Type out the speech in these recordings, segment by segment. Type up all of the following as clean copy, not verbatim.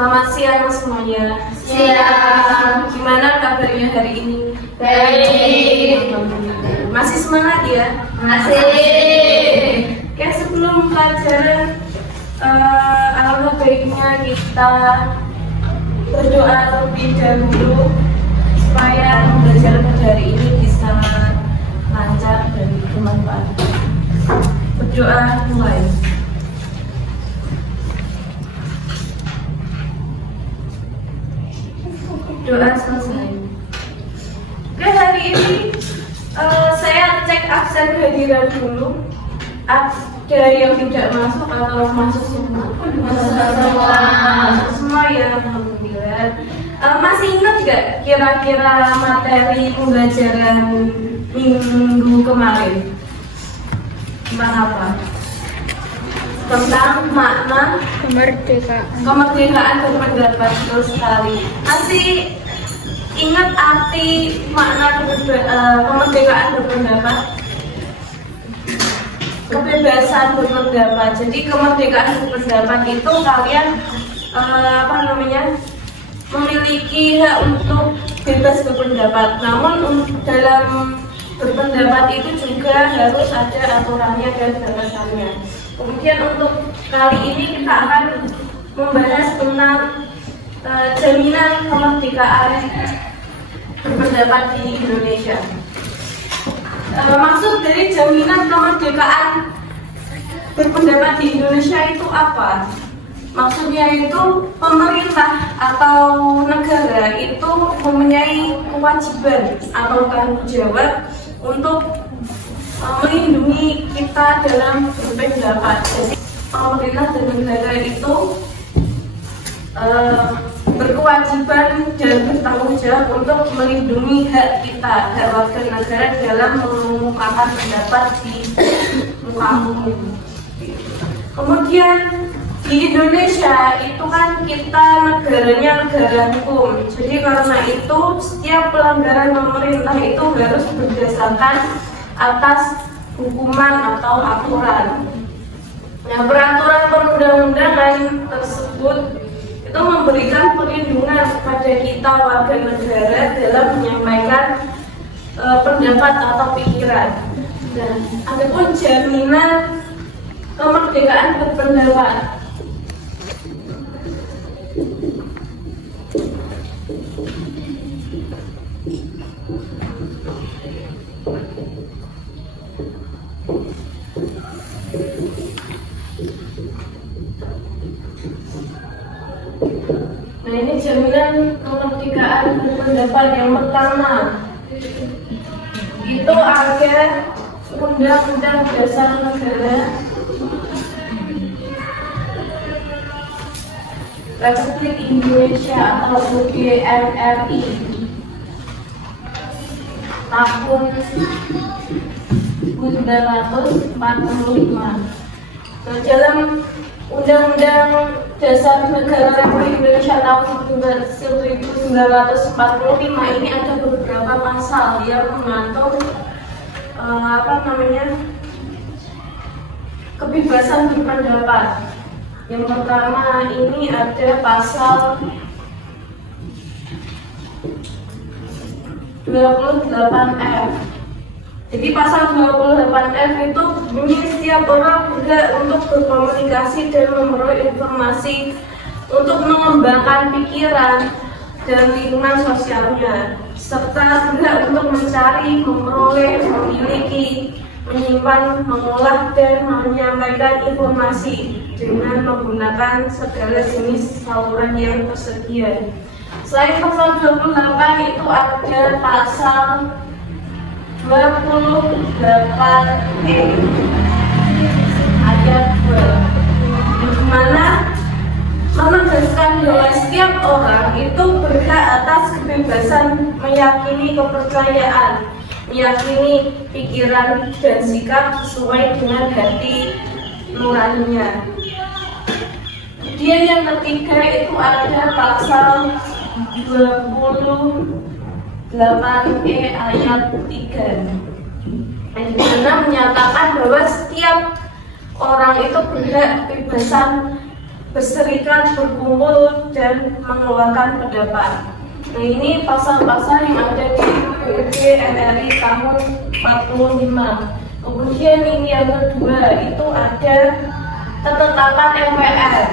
Selamat siang semuanya. Siang. Gimana kabarnya hari ini? Baik. Masih semangat ya? Masih. Oke, sebelum pelajaran, alangkah baiknya kita berdoa terlebih dahulu supaya pembelajaran pada hari ini bisa lancar dan bermanfaat. Berdoa mulai. Doa selesai. Oke, hari ini saya cek absen hadiran dulu. Ada yang tidak masuk atau masuk semua? Masuk semua ya, alhamdulillah. Masih ingat nggak kira-kira materi pembelajaran minggu kemarin? Tentang apa? Tentang makna kemerdekaan berpendapat. Betul sekali. Masih ingat arti makna kemerdekaan berpendapat? Kebebasan berpendapat. Jadi kemerdekaan berpendapat itu kalian memiliki hak untuk bebas berpendapat. Namun dalam berpendapat itu juga harus ada aturannya dan batasannya. Kemudian untuk kali ini kita akan membahas tentang jaminan kemerdekaan berpendapat di Indonesia. Maksud dari jaminan kemerdekaan berpendapat di Indonesia itu apa? Maksudnya itu pemerintah atau negara itu mempunyai kewajiban atau tanggung jawab untuk melindungi kita dalam berpendapat. Jadi pemerintah dan negara itu berkewajiban dan bertanggung jawab untuk melindungi hak kita, hak warga negara dalam mengungkapkan pendapat di muka umum. Kemudian di Indonesia itu kan kita negaranya negara hukum. Jadi karena itu setiap pelanggaran pemerintah itu harus berdasarkan atas hukuman atau aturan. Nah, peraturan perundang-undangan tersebut itu memberikan perlindungan kepada kita warga negara dalam menyampaikan pendapat atau pikiran. Dan adapun jaminan kemerdekaan berpendapat. Nah, ini jaminan kemerdekaan berpendapat yang pertama. Itu ada Undang-Undang Dasar Negara Republik Indonesia atau UGMRI tahun 1945. Dalam Undang-Undang Dasar Negara Republik Indonesia tahun 1945 ini ada beberapa pasal yang mengatur kebebasan berpendapat. Yang pertama ini ada pasal 28F. Jadi pasal 28F itu bunyi setiap orang berhak untuk berkomunikasi dan memperoleh informasi untuk mengembangkan pikiran dan lingkungan sosialnya, serta berhak untuk mencari, memperoleh, memiliki, menyimpan, mengolah, dan menyampaikan informasi dengan menggunakan segala jenis saluran yang tersedia. Selain pasal 28 itu ada pasal 28E ayat 2, di mana menegaskan bahwa setiap orang itu berhak atas kebebasan meyakini kepercayaan, meyakini pikiran dan sikap sesuai dengan hati nuraninya. Kemudian yang ketiga itu ada pasal 28E ayat 3, yang dimana menyatakan bahwa setiap orang itu berhak kebebasan berserikat, berkumpul, dan mengeluarkan pendapat. Nah, ini pasal-pasal yang ada di UUD NRI tahun 45. Kemudian ini yang kedua, itu ada ketetapan MPR.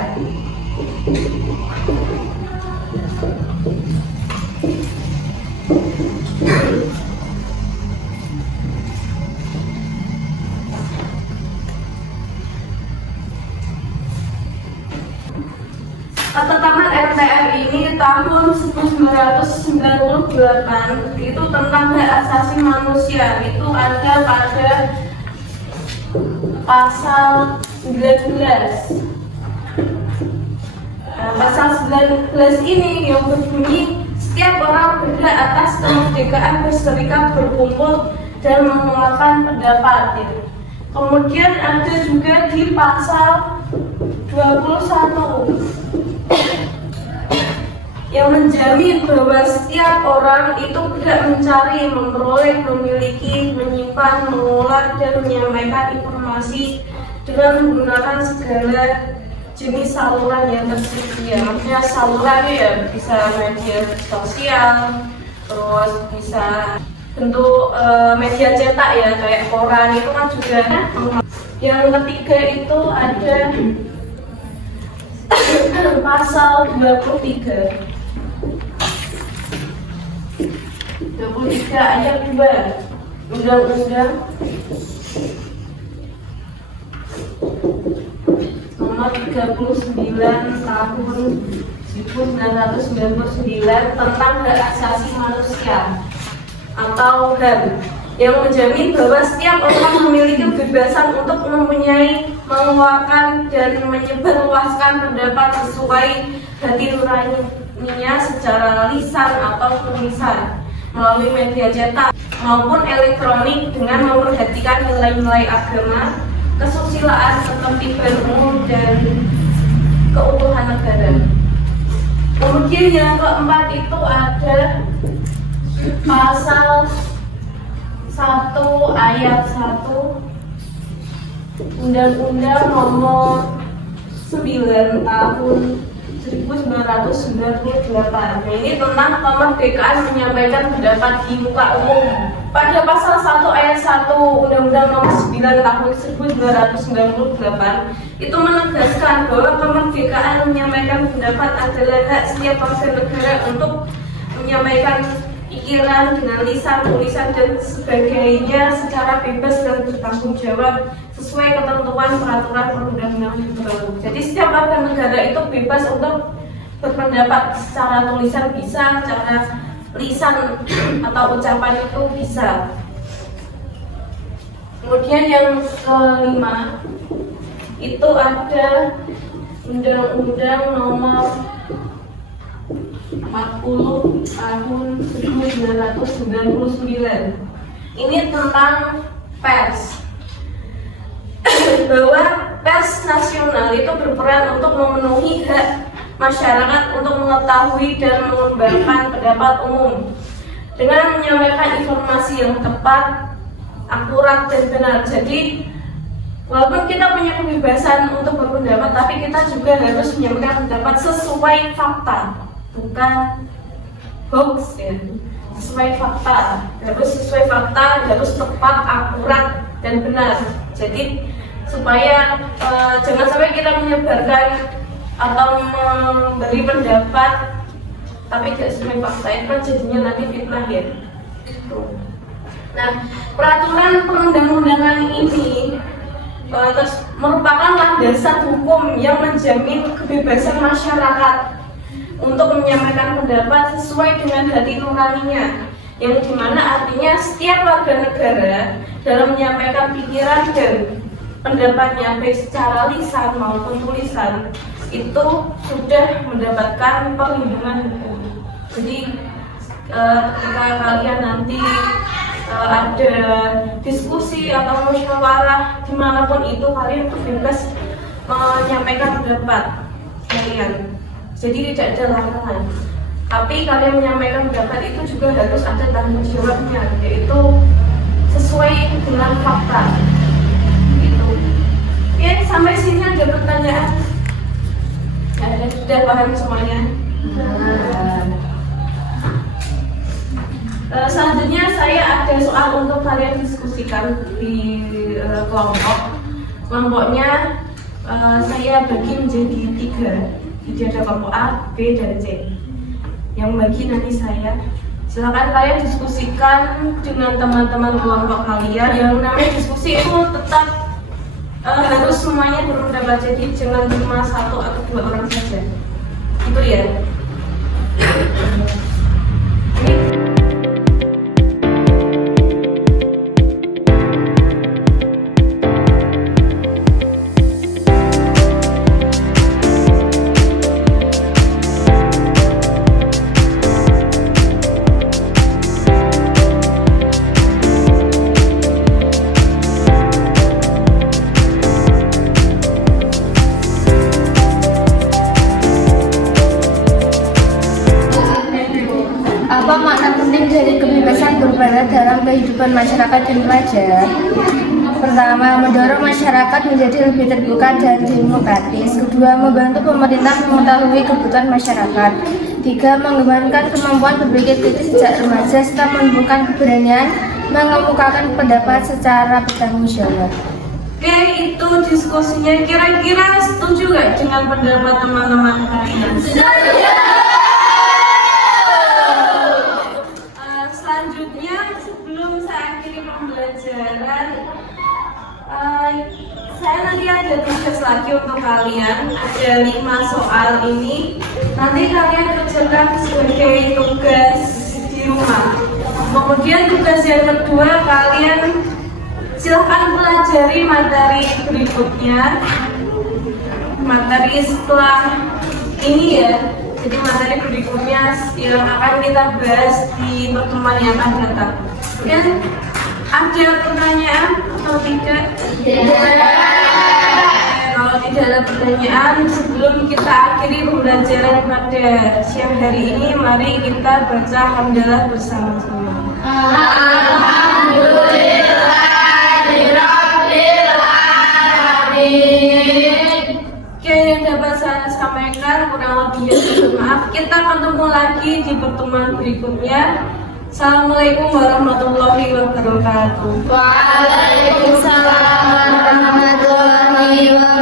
Ketetapan MPR ini tahun 1998 itu tentang hak asasi manusia, itu ada pada pasal 19. Pasal 19 ini yang berbunyi setiap orang berhak atas kemerdekaan berserikat, berkumpul, dan mengeluarkan pendapat. Kemudian ada juga di pasal 21 yang menjamin bahwa setiap orang itu berhak mencari, memperoleh, memiliki, menyimpan, mengolah, dan menyampaikan informasi dengan menggunakan segala jenis saluran yang tersedia. Maksudnya saluran ya bisa media sosial, terus bisa bentuk media cetak ya kayak koran, itu kan juga. Yang ketiga itu ada pasal 23 ayat 2 Undang-Undang nomor 39 tahun 1999 tentang hak asasi manusia atau HAM, yang menjamin bahwa setiap orang memiliki kebebasan untuk mempunyai, mengeluarkan, dan menyebarluaskan pendapat sesuai hati nuraninya secara lisan atau tulisan melalui media cetak maupun elektronik dengan memperhatikan nilai-nilai agama, kesusilaan, ketertiban umum, dan keutuhan negara. Kemudian yang keempat itu ada pasal 1 ayat 1 Undang-Undang nomor 9 tahun 1998. Ini tentang kemerdekaan menyampaikan pendapat di muka umum. Pada pasal 1 ayat 1 Undang-Undang nomor 9 tahun 1998 itu menegaskan bahwa kemerdekaan menyampaikan pendapat adalah hak setiap warga negara untuk menyampaikan pikiran dengan lisan, tulisan, dan sebagainya secara bebas dan bertanggung jawab sesuai ketentuan peraturan perundang-undangan yang berlaku. Jadi setiap warga negara itu bebas untuk berpendapat secara tulisan bisa, secara lisan atau ucapan itu bisa. Kemudian yang kelima itu ada Undang-Undang nomor 40 tahun 1999. Ini tentang pers. Bahwa pers nasional itu berperan untuk memenuhi hak masyarakat untuk mengetahui dan mengembangkan pendapat umum dengan menyampaikan informasi yang tepat, akurat, dan benar. Jadi walaupun kita punya kebebasan untuk berpendapat, tapi kita juga harus menyampaikan pendapat sesuai fakta, bukan hoax ya. Sesuai fakta, harus sesuai fakta, harus tepat, akurat, dan benar. Jadi supaya jangan sampai kita menyebarkan atau memberi pendapat tapi tidak sesuai fakta, itu kan jadinya nanti fitnah ya. Nah, peraturan perundang-undangan ini merupakan landasan hukum yang menjamin kebebasan masyarakat untuk menyampaikan pendapat sesuai dengan hati nuraninya, yang dimana artinya setiap warga negara dalam menyampaikan pikiran dan pendapatnya baik secara lisan maupun tulisan itu sudah mendapatkan perlindungan hukum. Jadi ketika kalian nanti ada diskusi atau musyawarah dimanapun itu, kalian bebas menyampaikan pendapat kalian. Jadi tidak ada larangan. Tapi kalian menyampaikan pendapat itu juga harus ada tanggung jawabnya, yaitu sesuai dengan fakta. Gitu. Oke, sampai sini ada pertanyaan? Sudah paham semuanya? Selanjutnya saya ada soal untuk kalian diskusikan di kelompok. Kelompoknya saya bagi menjadi 3. Jadi ada kelompok A, B, dan C. Yang bagi nanti saya. Silakan kalian diskusikan dengan teman-teman kelompok kalian. Yang namanya diskusi itu tetap harus semuanya berpendapat, jadi jangan cuma 1 atau 2 orang saja. Itu ya. Apa makna penting dari kebebasan berpendapat dalam kehidupan masyarakat dan pelajar? Pertama, mendorong masyarakat menjadi lebih terbuka dan demokratis. Kedua, membantu pemerintah mengetahui kebutuhan masyarakat. 3, mengembangkan kemampuan berpikir kritis sejak remaja serta menumbuhkan keberanian mengemukakan pendapat secara bertanggung jawab. Oke, itu diskusinya. Kira-kira setuju gak dengan pendapat teman-teman kalian? Selanjutnya, sebelum saya akhiri pembelajaran, saya nanti ada tugas lagi untuk kalian. Ada 5 soal ini. Nanti kalian kerjakan sebagai tugas di rumah. Kemudian tugas yang kedua, kalian silahkan pelajari materi berikutnya. Materi setelah ini ya. Jadi materi berikutnya yang akan kita bahas di pertemuan yang akan datang. Dan ada pertanyaan atau tidak? Kalau tidak ada pertanyaan, sebelum kita akhiri pembelajaran pada siang hari ini, mari kita baca hamdalah bersama-sama. Oke, yang dapat saya sampaikan kurang lebihnya mohon maaf. Kita ketemu lagi di pertemuan berikutnya. Assalamualaikum warahmatullahi wabarakatuh. Waalaikumsalam warahmatullahi wabarakatuh.